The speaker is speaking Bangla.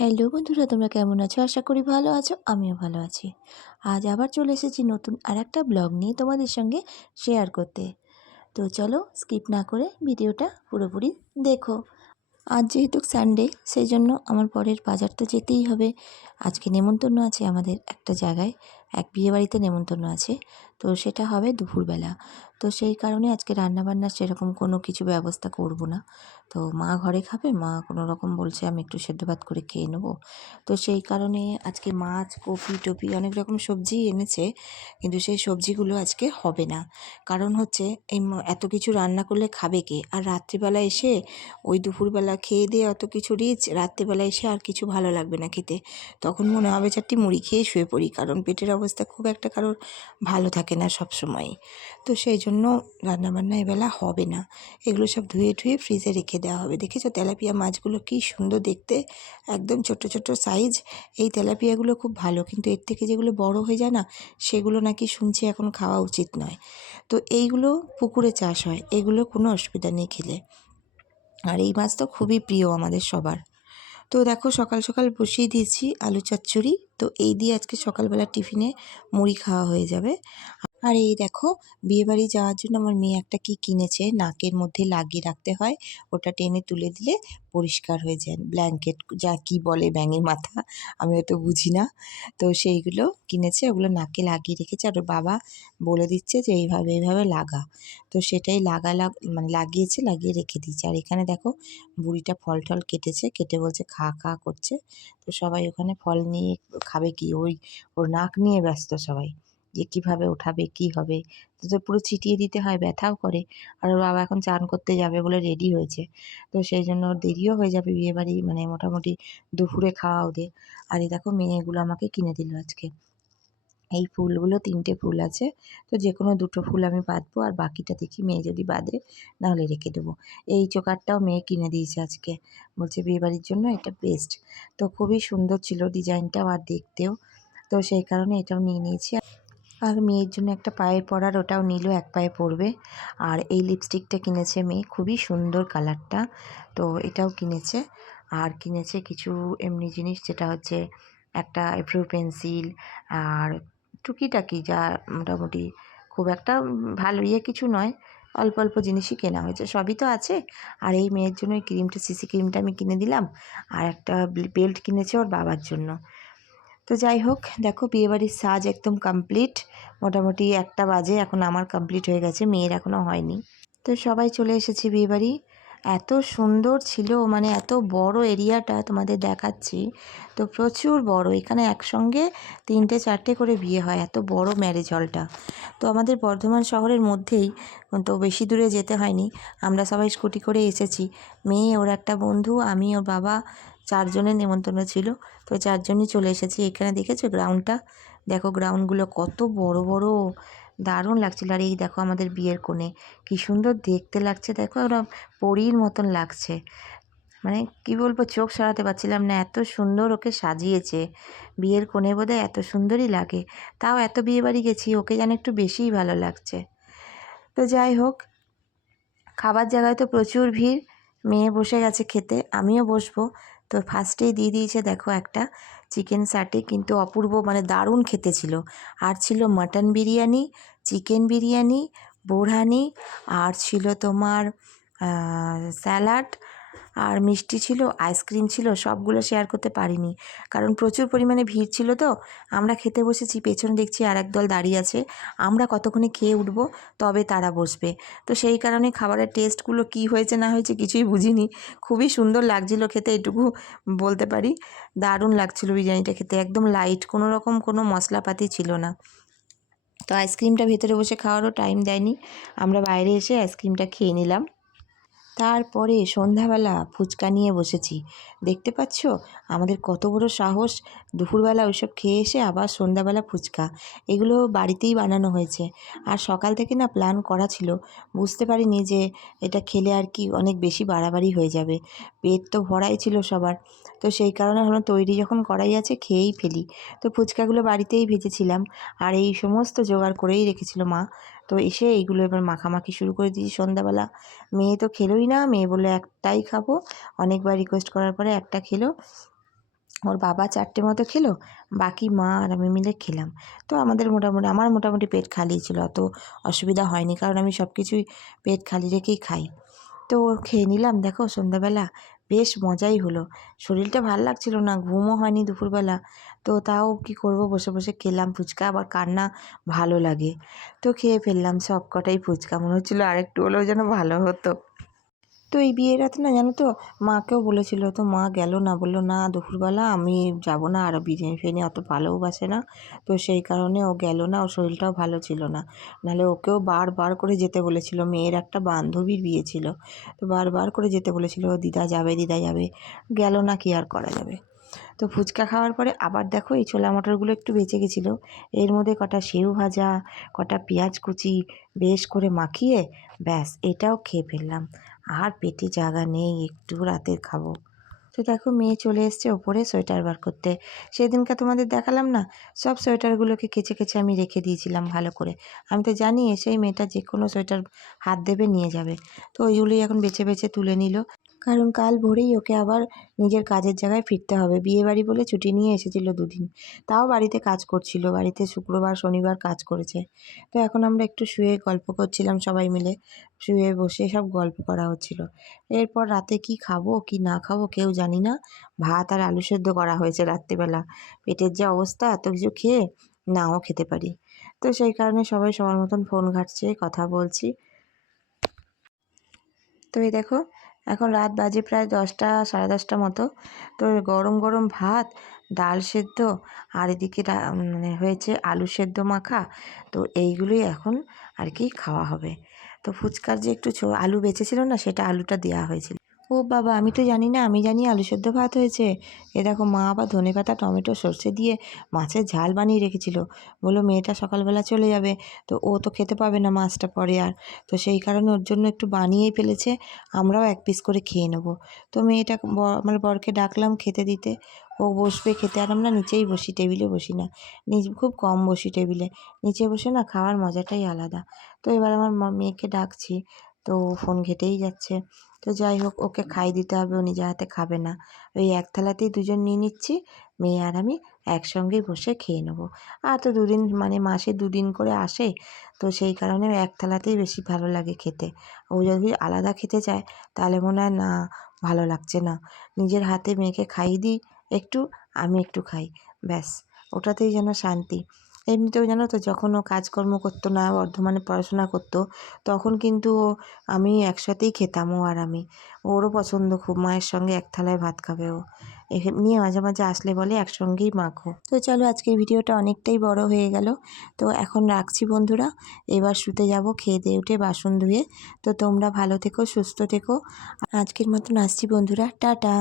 হ্যালো বন্ধুরা, তোমরা কেমন আছো? আশা করি ভালো আছো। আমিও ভালো আছি। আজ আবার চলে এসেছি নতুন আরেকটা ব্লগ নিয়ে তোমাদের সঙ্গে শেয়ার করতে। তো চলো স্কিপ না করে ভিডিওটা পুরোপুরি দেখো। আজ যেহেতু সানডে, সেই জন্য আমার পরের বাজার তো যেতেই হবে। আজকে নেমন্তন্ন আছে আমাদের একটা জায়গায়, এক বিয়েবাড়িতে নেমন্তন্ন আছে। তো সেটা হবে দুপুরবেলা। তো সেই কারণে আজকে রান্নাবান্নার সেরকম কোনো কিছু ব্যবস্থা করব না। তো মা ঘরে খাবে, মা কোনো রকম বলছে আমি একটু সেদ্ধ ভাত করে খেয়ে নেবো। তো সেই কারণে আজকে মাছ, কপি টপি অনেক রকম সবজি এনেছে, কিন্তু সেই সবজিগুলো আজকে হবে না। কারণ হচ্ছে এত কিছু রান্না করলে খাবে কে? আর রাত্রিবেলা এসে ওই দুপুরবেলা খেয়ে দিয়ে অত কিছু রিচ, রাত্রেবেলা এসে আর কিছু ভালো লাগবে না খেতে। তখন মনে হবে চারটি মুড়ি খেয়ে শুয়ে পড়ি, কারণ পেটের অবস্থা খুব একটা কারোর ভালো থাকে না সব সময়। তো সেই জন্য রান্নাবান্না এবেলা হবে না। এগুলো সব ধুয়ে ধুয়ে ফ্রিজে রেখে দেওয়া হবে। দেখেছো তেলাপিয়া মাছগুলো কী সুন্দর দেখতে, একদম ছোট ছোট সাইজ। এই তেলাপিয়াগুলো খুব ভালো, কিন্তু এর থেকে যেগুলো বড় হয়ে যায় না, সেগুলো নাকি শুনছি এখন খাওয়া উচিত নয়। তো এইগুলো পুকুরে চাষ হয়, এগুলো কোনো অসুবিধা নেই খেলে। আর এই মাছ তো খুবই প্রিয় আমাদের সবার। তো দেখো সকাল সকাল বসিয়ে দিয়েছি আলু চচ্চড়ি। তো এই দিয়ে আজকে সকালবেলা টিফিনে মুড়ি খাওয়া হয়ে যাবে। আর এই দেখো, বিয়েবাড়ি যাওয়ার জন্য আমার মেয়ে একটা কি কিনেছে, নাকের মধ্যে লাগিয়ে রাখতে হয়, ওটা টেনে তুলে দিলে পরিষ্কার হয়ে যায়। ব্ল্যাঙ্কেট যা কি বলে, ব্যাঙের মাথা, আমি অত বুঝি না। তো সেইগুলো কিনেছে, ওগুলো নাকে লাগিয়ে রেখেছে। আর ওর বাবা বলে দিচ্ছে যে এইভাবে এইভাবে লাগা। তো সেটাই মানে লাগিয়েছে, লাগিয়ে রেখে দিয়েছে। আর এখানে দেখো বুড়িটা ফল টল কেটেছে, কেটে বলছে খা খা করছে। তো সবাই ওখানে ফল নিয়ে খাবে, কি ওর নাক নিয়ে ব্যস্ত সবাই, যে কীভাবে ওঠাবে, কি হবে। তো পুরো ছিটিয়ে দিতে হয়, ব্যথাও করে। আর ওর বাবা এখন চান করতে যাবে বলে রেডি হয়েছে। তো সেই জন্য ওর দেরিও হয়ে যাবে বিয়েবাড়ি, মানে মোটামুটি দুপুরে খাওয়া ওদের। আর এই দেখো মেয়েগুলো আমাকে কিনে দিল আজকে। এই ফুলগুলো 3টে ফুল আছে, তো যে কোনো 2টো ফুল আমি বাঁধবো, আর বাকিটা দেখি মেয়ে যদি বাঁধে নাহলে রেখে দেবো। এই চোকারটাও মেয়ে কিনে দিয়েছে আজকে, বলছে বিয়েবাড়ির জন্য এটা বেস্ট। তো খুবই সুন্দর ছিল ডিজাইনটাও আর দেখতেও। তো সেই কারণে এটাও নিয়ে নিয়েছি। আর মেয়ের জন্য একটা পায়ে পরার, ওটাও নিল, এক পায়ে পরবে। আর এই লিপস্টিকটা কিনেছে মেয়ে, খুবই সুন্দর কালারটা, তো এটাও কিনেছে। আর কিনেছে কিছু এমনি জিনিস, যেটা হচ্ছে একটা আইব্রো পেন্সিল, আর টুকিটাকি যা মোটামুটি খুব একটা ভালো কিছু নয়, অল্প অল্প জিনিসই কেনা হয়েছে, সবই তো আছে। আর এই মেয়ের জন্য ওই ক্রিমটা, সিসি ক্রিমটা আমি কিনে দিলাম। আর একটা বেল্ট কিনেছে ওর বাবার জন্য। তো যাই হোক, দেখো বিয়েবাড়ির সাজ একদম কমপ্লিট। মোটামুটি 1টা বাজে, এখন আমার কমপ্লিট হয়ে গেছে, মেয়ের এখনও হয়নি। তো সবাই চলে এসেছি বিয়েবাড়ি। এত সুন্দর ছিল, মানে এত বড় এরিয়াটা তোমাদের দেখাচ্ছি। তো প্রচুর বড়, এখানে একসঙ্গে 3টে 4টে করে বিয়ে হয়, এত বড় ম্যারেজ হলটা। তো আমাদের বর্ধমান শহরের মধ্যেই, তো বেশি দূরে যেতে হয়নি। আমরা সবাই স্কুটি করে এসেছি, মেয়ে, ওর একটা বন্ধু, আমি, ওর বাবা, 4জনের নেমন্তন্ন ছিল। তো 4জনই চলে এসেছি। এখানে দেখেছো গ্রাউন্ডটা, দেখো গ্রাউন্ডগুলো কত বড় বড়, দারুণ লাগছিল। আর এই দেখো আমাদের বিয়ের কোণে, কি সুন্দর দেখতে লাগছে, দেখো ওরা পরীর মতন লাগছে। মানে কি বলবো, চোখ সরাতে পারছিলাম না, এত সুন্দর ওকে সাজিয়েছে। বিয়ের কোণে বোধহয় এত সুন্দরই লাগে। তাও এত বিয়েবাড়ি গেছি, ওকে যেন একটু বেশিই ভালো লাগছে। তো যাই হোক, খাবার জায়গায় তো প্রচুর ভিড়। মেয়ে বসে গেছে খেতে, আমিও বসবো। তো ফার্স্টেই দিয়ে দিয়েছে দেখো একটা চিকেন সাটে, কিন্তু অপূর্ব, মানে দারুণ খেতে ছিল। আর ছিল মাটন বিরিয়ানি, চিকেন বিরিয়ানি, বোরহানি, আর ছিল তোমার স্যালাড, আর মিষ্টি ছিল, আইসক্রিম ছিল। সবগুলো শেয়ার করতে পারিনি, কারণ প্রচুর পরিমাণে ভিড় ছিল। তো আমরা খেতে বসেছি, পেছনে দেখছি আর একদল দাঁড়িয়ে আছে, আমরা কতক্ষণে খেয়ে উঠবো, তবে তারা বসবে। তো সেই কারণে খাবারের টেস্টগুলো কী হয়েছে না হয়েছে কিছুই বুঝিনি। খুবই সুন্দর লাগছিল খেতে, এটুকু বলতে পারি। দারুণ লাগছিল বিরিয়ানিটা খেতে, একদম লাইট, কোনো রকম কোনো মশলাপাতি ছিল না। তো আইসক্রিমটা ভেতরে বসে খাওয়ারও টাইম দেয়নি, আমরা বাইরে এসে আইসক্রিমটা খেয়ে নিলাম। তারপরে সন্ধ্যাবেলা ফুচকা নিয়ে বসেছি। দেখতে পাচ্ছ আমাদের কত বড় সাহস, দুপুরবেলা ওইসব খেয়ে এসে আবার সন্ধ্যাবেলা ফুচকা। এগুলো বাড়িতেই বানানো হয়েছে। আর সকাল থেকে না প্ল্যান করা ছিল, বুঝতে পারিনি যে এটা খেলে আর কি অনেক বেশি বাড়াবাড়ি হয়ে যাবে। পেট তো ভরাই ছিল সবার। তো সেই কারণে হলো তৈরি যখন করাই আছে খেয়েই ফেলি। তো ফুচকাগুলো বাড়িতেই ভেজেছিলাম, আর এই সমস্ত জোগাড় করেই রেখেছিল মা। তো এসে এইগুলো এবার মাখামাখি শুরু করে দিয়েছি সন্ধ্যাবেলা। মেয়ে তো খেলোই না, মেয়ে বললো একটাই খাবো। অনেকবার রিকোয়েস্ট করার পরে একটা খেলো। ওর বাবা 4টে মতো খেলো, বাকি মা আর আমি মিলে খেলাম। তো আমার মোটামুটি পেট খালি ছিল, অত অসুবিধা হয়নি, কারণ আমি সব কিছুই পেট খালি রেখেই খাই। তো খেয়ে নিলাম, দেখো সন্ধ্যাবেলা বেশ মজাই হলো। শরীরটা ভাল লাগছিল না, ঘুমও হয়নি দুপুরবেলা, তো তাও কি করব, বসে বসে খেলাম ফুচকা, আবার কার না ভালো লাগে। তো খেয়ে ফেললাম সব কটাই ফুচকা, মনে হচ্ছিলো আরেকটু হলেও যেন ভালো হতো। তো এই বিয়ের রাতে না, জানো তো, মাকেও বলেছিল, তো মা গেল না, বললো না দুপুরবেলা আমি যাব না, আর বিরিয়ানি ফিরিয়ানি অত ভালোবাসে না, তো সেই কারণে ও গেল না, ওর শরীরটাও ভালো ছিল না। নাহলে ওকেও বারবার করে যেতে বলেছিল, মেয়ের একটা বান্ধবীর বিয়ে ছিল, তো বারবার করে যেতে বলেছিল, দিদা যাবে দিদা যাবে, গেল না, কি আর করা যাবে। তো ফুচকা খাওয়ার পরে আবার দেখো এই ছোলা মটরগুলো একটু বেঁচে গেছিলো, এর মধ্যে কটা সেউ ভাজা, কটা পেঁয়াজ কুচি বেশ করে মাখিয়ে ব্যাস এটাও খেয়ে ফেললাম। আর পেটে জায়গা নেই, একটু রাতে খাবো। তো দেখো মেয়ে চলে এসছে ওপরে সোয়েটার বার করতে। সেদিনকে তোমাদের দেখালাম না, সব সোয়েটারগুলোকে কেচে কেচে আমি রেখে দিয়েছিলাম ভালো করে। আমি তো জানি এসেই মেয়েটা যে কোনো সোয়েটার হাত দেবে নিয়ে যাবে, তো ওইগুলোই এখন বেছে বেছে তুলে নিল, কারণ কাল ভোরেই ওকে আবার নিজের কাজের জায়গায় ফিরতে হবে। বিয়েবাড়ি বলে ছুটি নিয়ে এসেছিল 2 দিন, তাও বাড়িতে কাজ করছিল, বাড়িতে শুক্রবার শনিবার কাজ করেছে। তো এখন আমরা একটু শুয়ে গল্প করছিলাম সবাই মিলে, শুয়ে বসে সব গল্প করা হচ্ছিল। এরপর রাতে কি খাবো কি না খাবো কেউ জানি না, ভাত আর আলু সেদ্ধ করা হয়েছে রাত্রিবেলা। পেটের যে অবস্থা, এত কিছু খেয়ে নাও খেতে পারি। তো সেই কারণে সবাই সবার মতন ফোন ঘাঁটছে, কথা বলছি। তো এই দেখো এখন রাত বাজে প্রায় 10টা 10:30 মতো। তো গরম গরম ভাত, ডাল সেদ্ধ, আর এদিকে মানে হয়েছে আলু সেদ্ধ মাখা। তো এইগুলোই এখন আর কি খাওয়া হবে। তো ফুচকার যে একটু আলু বেঁচেছিল না, সেটা আলুটা দেওয়া হয়েছিল। ও বাবা, আমি তো জানি না, আমি জানি আলু সেদ্ধ ভাত হয়েছে। এ দেখো মা আবার ধনেপাতা টমেটো সর্ষে দিয়ে মাছের ঝাল বানিয়ে রেখেছিল, বললো মেয়েটা সকালবেলা চলে যাবে, তো ও তো খেতে পাবে না মাছটা পরে আর, তো সেই কারণে ওর জন্য একটু বানিয়েই ফেলেছে, আমরাও 1 পিস করে খেয়ে নেবো। তো মেয়েটা আমার বরকে ডাকলাম খেতে দিতে, ও বসবে খেতে, আর আমরা নিচেই বসি, টেবিলে বসি না, খুব কম বসি টেবিলে, নিচে বসে না খাওয়ার মজাটাই আলাদা। তো এবার আমার মেয়েকে ডাকছি, তো ফোন ঘেঁটেই যাচ্ছে। তো যাই হোক, ওকে খাইয়ে দিতে হবে, ও নিজের হাতে খাবে না। ওই এক থালাতেই দুজন নিয়ে নিচ্ছি, মেয়ে আর আমি একসঙ্গেই বসে খেয়ে নেবো। আর তো 2 দিন মানে মাসে 2 দিন করে আসে, তো সেই কারণে এক থালাতেই বেশি ভালো লাগে খেতে। ও যদি আলাদা খেতে চায় তাহলে মনে হয় না, ভালো লাগছে না, নিজের হাতে মেয়েকে খাইয়ে দিই একটু, আমি একটু খাই, ব্যাস ওটাতেই যেন শান্তি। এমনিতেও জানো তো, যখন ও কাজকর্ম করতো না, বর্ধমানে পড়াশোনা করতো, তখন কিন্তু আমি একসাথেই খেতাম, ও আর আমি। ওরও পছন্দ খুব, মায়ের সঙ্গে এক থালায় ভাত খাবে ও। নিয়ে মাঝে মাঝে আসলে বলে একসঙ্গেই মাখো। তো চলো আজকের ভিডিওটা অনেকটাই বড় হয়ে গেল, তো এখন রাখছি বন্ধুরা, এবার শুতে যাব খেয়ে দিয়ে উঠে বাসন ধুয়ে। তো তোমরা ভালো থেকো, সুস্থ থেকো, আজকের মতন আসছি বন্ধুরা, টাটা।